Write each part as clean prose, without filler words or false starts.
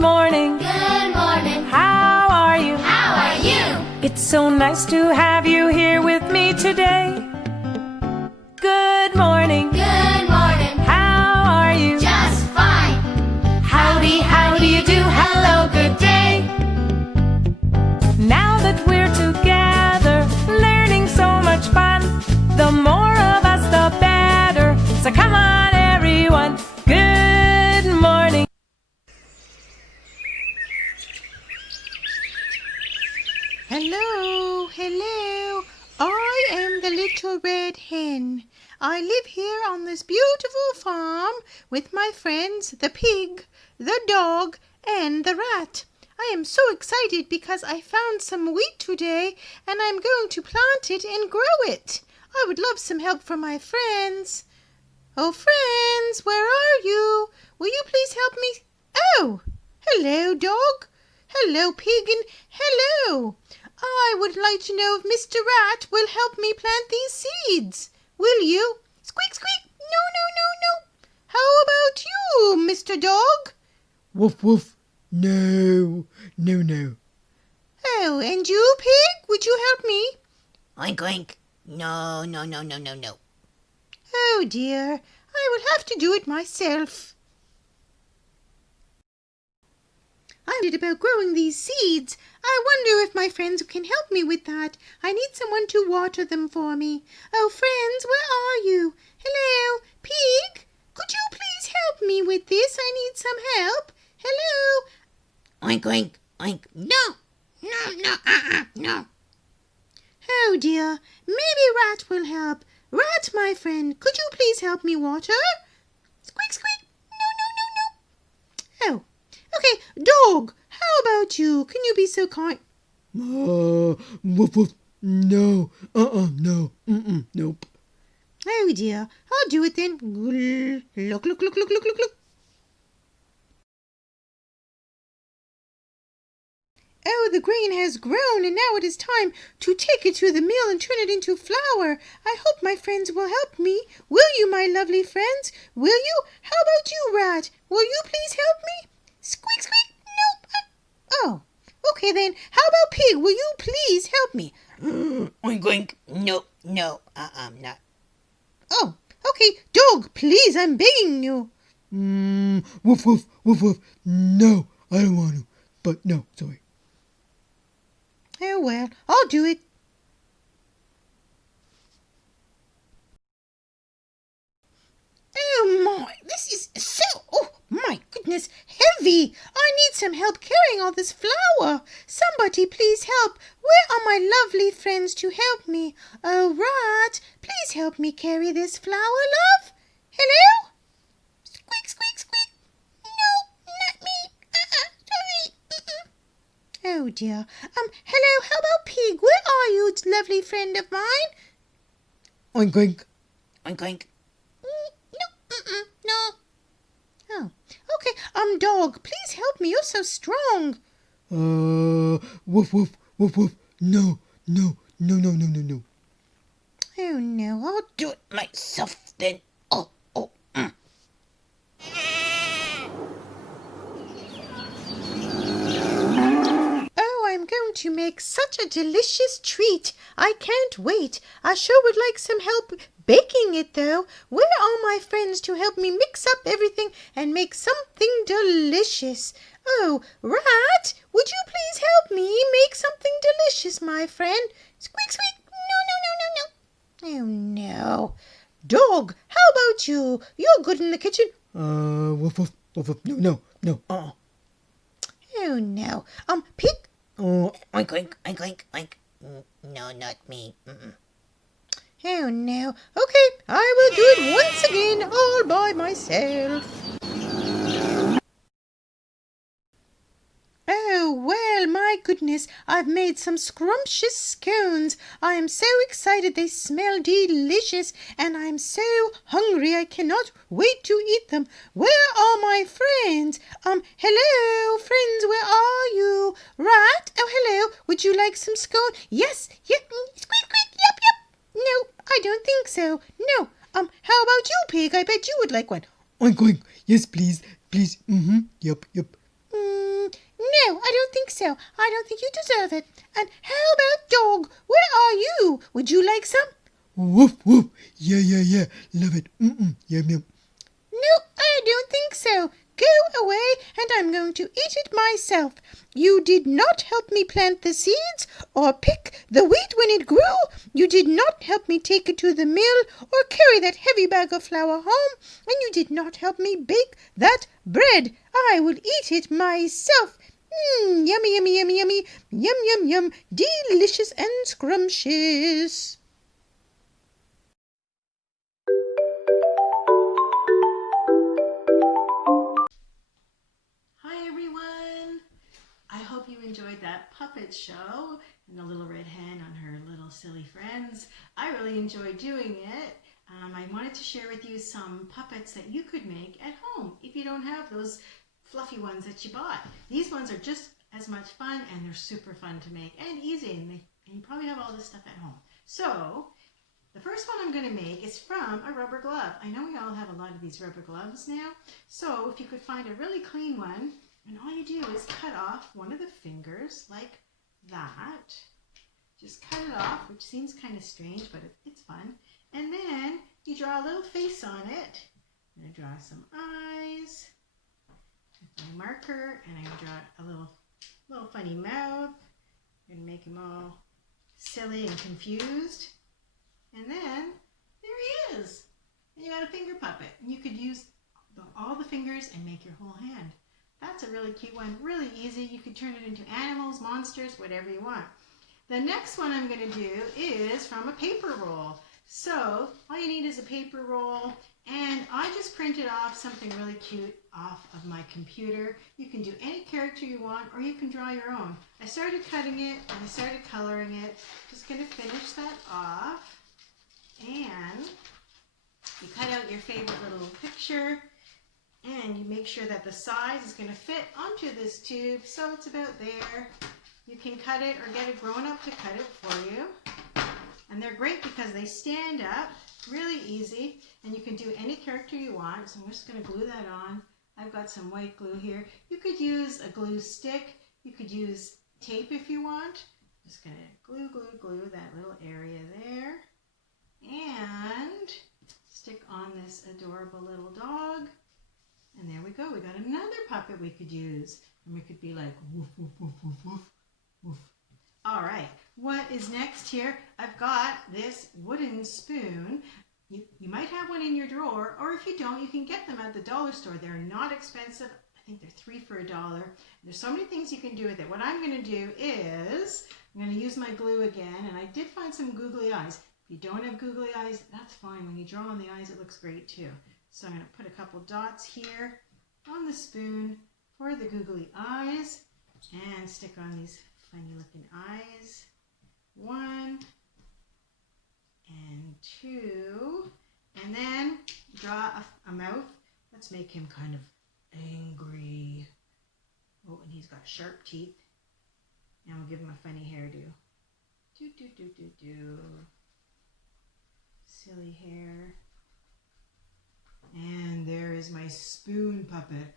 morning. Good morning. How are you? How are you? It's so nice to have you here with me today. Good morning. Good morning. How are you? Just fine. Howdy, how do you do? Hello, good day. Now that we're together, learning so much fun, the more of us, the better. So come on, everyone. Good morning. Hello, hello. I am the little red hen. I live here on this beautiful farm with my friends, the pig, the dog, and the rat. I am so excited because I found some wheat today and I'm going to plant it and grow it. I would love some help from my friends. Oh, friends, where are you? Will you please help me? Oh, hello, dog. Hello, pig, and hello. I would like to know if Mr. Rat will help me plant these seeds. Will you? Squeak, squeak. No, no, no, no. How about you, Mr. Dog? Woof, woof. No, no, no. Oh, and you, pig? Would you help me? Oink, oink. No, no, no, no, no, no. Oh, dear. I will have to do it myself. I'm worried about growing these seeds. I wonder if my friends can help me with that. I need someone to water them for me. Oh, friends, where are you? Hello, pig? Could you please help me with this? I need some help. Hello? Oink, oink, oink. No, no, no, no. Oh, dear. Maybe Rat will help. Rat, my friend, could you please help me water? Squeak, squeak. No, no, no, no. Oh. Okay, dog, how about you? Can you be so kind? Woof, woof. No, no, nope. Oh dear, I'll do it then. Look, look, look, look, look, look, look. Oh, the grain has grown, and now it is time to take it to the mill and turn it into flour. I hope my friends will help me. Will you, my lovely friends? Will you? How about you, Rat? Will you please help me? Squeak, squeak. Nope. Oh, okay then. How about Pig? Will you please help me? Oink, oink. No, no, not. Oh, okay. Dog, please, I'm begging you. Woof, woof, woof, woof. No, I don't want to. But no, sorry. Oh, well, I'll do it. Oh, my, this is so, oh, my goodness, heavy. I need some help carrying all this flour. Somebody please help. Where are my lovely friends to help me? Oh, Rat, please help me carry this flour, love. Hello? Squeak, squeak, squeak. No, not me. Sorry. Oh, dear. Hello, how about Pig? Where are you, lovely friend of mine? Oink, oink. Oink, oink. No. Oh, okay. Dog, please help me. You're so strong. Woof, woof, woof, woof. No, no, no, no, no, no, no. Oh, no. I'll Do it myself then. Oh. Oh, I'm going to make such a delicious treat. I can't wait. I sure would like some help baking it, though. Where are my friends to help me mix up everything and make something delicious? Oh, Rat, would you please help me make something delicious, my friend? Squeak, squeak. No. Oh, no. Dog, how about you? You're good in the kitchen. Woof, woof, woof, woof. No, no, no. Oh, no. Pig. Oh, Oink, oink, oink, oink, oink. No, not me. Oh, no. Okay, I will do it once again, all by myself. Oh, well, my goodness, I've made some scrumptious scones. I am so excited. They smell delicious, and I'm so hungry I cannot wait to eat them. Where are my friends? Hello, friends, where are you? Rat? Oh, hello. Would you like some scone? Yes, squeak, squeak, yep. No, I don't think so. No. How about you, Pig? I bet you would like one. oink, oink. Yes, please, please. Yep. I don't think so. I don't think you deserve it. And how about dog? Where are you? Would you like some? Woof, woof. Yeah, yeah, yeah. Love it. Yum, yum. No, I don't think so. Go away, and I'm going to eat it myself. You did not help me plant the seeds or pick the wheat when it grew. You did not help me take it to the mill or carry that heavy bag of flour home. And you did not help me bake that bread. I will eat it myself. Yummy, yummy, yummy, yummy. Yum, yum, yum. Delicious and scrumptious. Hi everyone! I hope you enjoyed that puppet show and the little red hen on her little silly friends. I really enjoyed doing it. I wanted to share with you some puppets that you could make at home if you don't have those fluffy ones that you bought. These ones are just as much fun and they're super fun to make and easy, and you probably have all this stuff at home. So the first one I'm going to make is from a rubber glove. I know we all have a lot of these rubber gloves now, so if you could find a really clean one, and all you do is cut off one of the fingers like that. Just cut it off, which seems kind of strange, but it's fun. And then you draw a little face on it. I'm going to draw some eyes with my marker, and I'm going to draw a little funny mouth. I'm going to make him all silly and confused. And then there he is. And you got a finger puppet. You could use all the fingers and make your whole hand. That's a really cute one, really easy. You could turn it into animals, monsters, whatever you want. The next one I'm going to do is from a paper roll. So all you need is a paper roll, and I just printed off something really cute off of my computer. You can do any character you want, or you can draw your own. I started cutting it and I started coloring it. Just going to finish that off. And you cut out your favorite little picture, and you make sure that the size is going to fit onto this tube, so it's about there. You can cut it or get a grown-up to cut it for you. And they're great because they stand up, really easy, and you can do any character you want. So I'm just going to glue that on. I've got some white glue here. You could use a glue stick. You could use tape if you want. Just going to glue, glue, glue that little area there. And stick on this adorable little dog. And there we go. We got another puppet we could use. And we could be like, woof, woof, woof, woof, woof, woof. All right. What is next here? I've got this wooden spoon. You might have one in your drawer, or if you don't, you can get them at the dollar store. They're not expensive. I think they're 3 for $1. There's so many things you can do with it. What I'm going to do is I'm going to use my glue again, and I did find some googly eyes. If you don't have googly eyes, that's fine. When you draw on the eyes, it looks great too. So I'm going to put a couple dots here on the spoon for the googly eyes and stick on these funny looking eyes. 1 and 2. And then draw a mouth. Let's make him kind of angry. Oh, and he's got sharp teeth. And we'll give him a funny hairdo. Do, do, do, do, do. Silly hair. And there is my spoon puppet.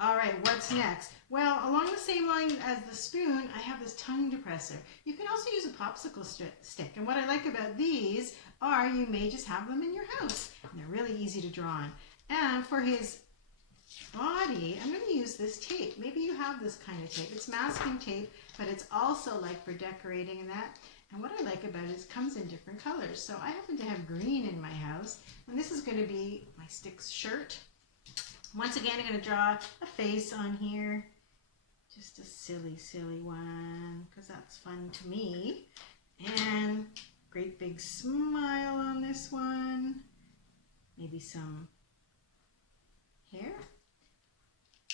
All right, what's next? Well, along the same line as the spoon, I have this tongue depressor. You can also use a popsicle stick. And what I like about these are you may just have them in your house. And they're really easy to draw on. And for his body, I'm going to use this tape. Maybe you have this kind of tape. It's masking tape, but it's also like for decorating and that. And what I like about it is it comes in different colors. So I happen to have green in my house. And this is going to be my Sticks shirt. Once again, I'm going to draw a face on here. Just a silly, silly one, because that's fun to me. And great big smile on this one. Maybe some hair.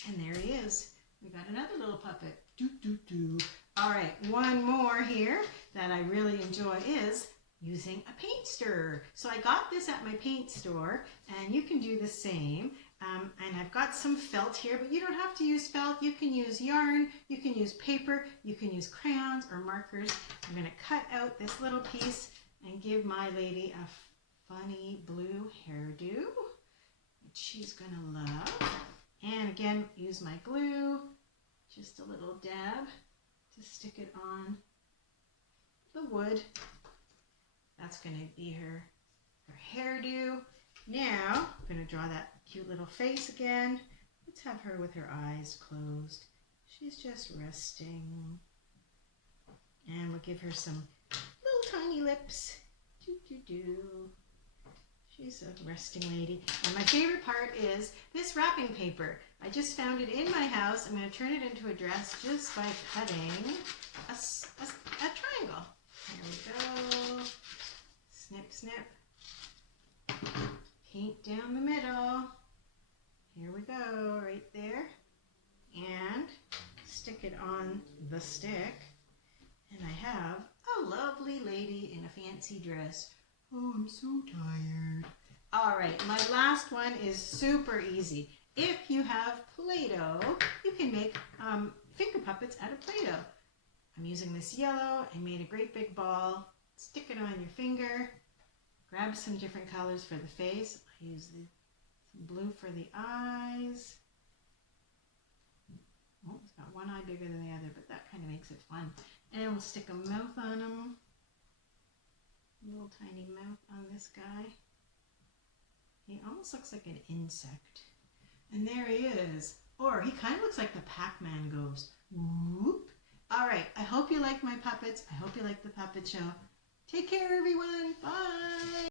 And there he is. We got another little puppet. Doo, doo, doo. All right, one more here that I really enjoy is using a paint stirrer. So I got this at my paint store, and you can do the same. And I've got some felt here, but you don't have to use felt. You can use yarn, you can use paper, you can use crayons or markers. I'm going to cut out this little piece and give my lady a funny blue hairdo, which she's going to love. And again, use my glue just a little dab to stick it on the wood. That's going to be her hairdo. Now, I'm going to draw that cute little face again. Let's have her with her eyes closed. She's just resting. And we'll give her some little tiny lips. Do. She's a resting lady. And my favorite part is this wrapping paper. I just found it in my house. I'm going to turn it into a dress just by cutting a triangle. Here we go. Snip, snip. Paint down the middle. Here we go, right there. And stick it on the stick. And I have a lovely lady in a fancy dress. Oh, I'm so tired. All right, my last one is super easy. If you have Play-Doh, you can make finger puppets out of Play-Doh. I'm using this yellow. I made a great big ball. Stick it on your finger. Grab some different colors for the face. I use the blue for the eyes. Oh, it's got one eye bigger than the other, but that kind of makes it fun. And we'll stick a mouth on him. A little tiny mouth on this guy. He almost looks like an insect. And there he is. Or he kind of looks like the Pac-Man ghost. Whoop. All right, I hope you like my puppets. I hope you like the puppet show. Take care, everyone. Bye.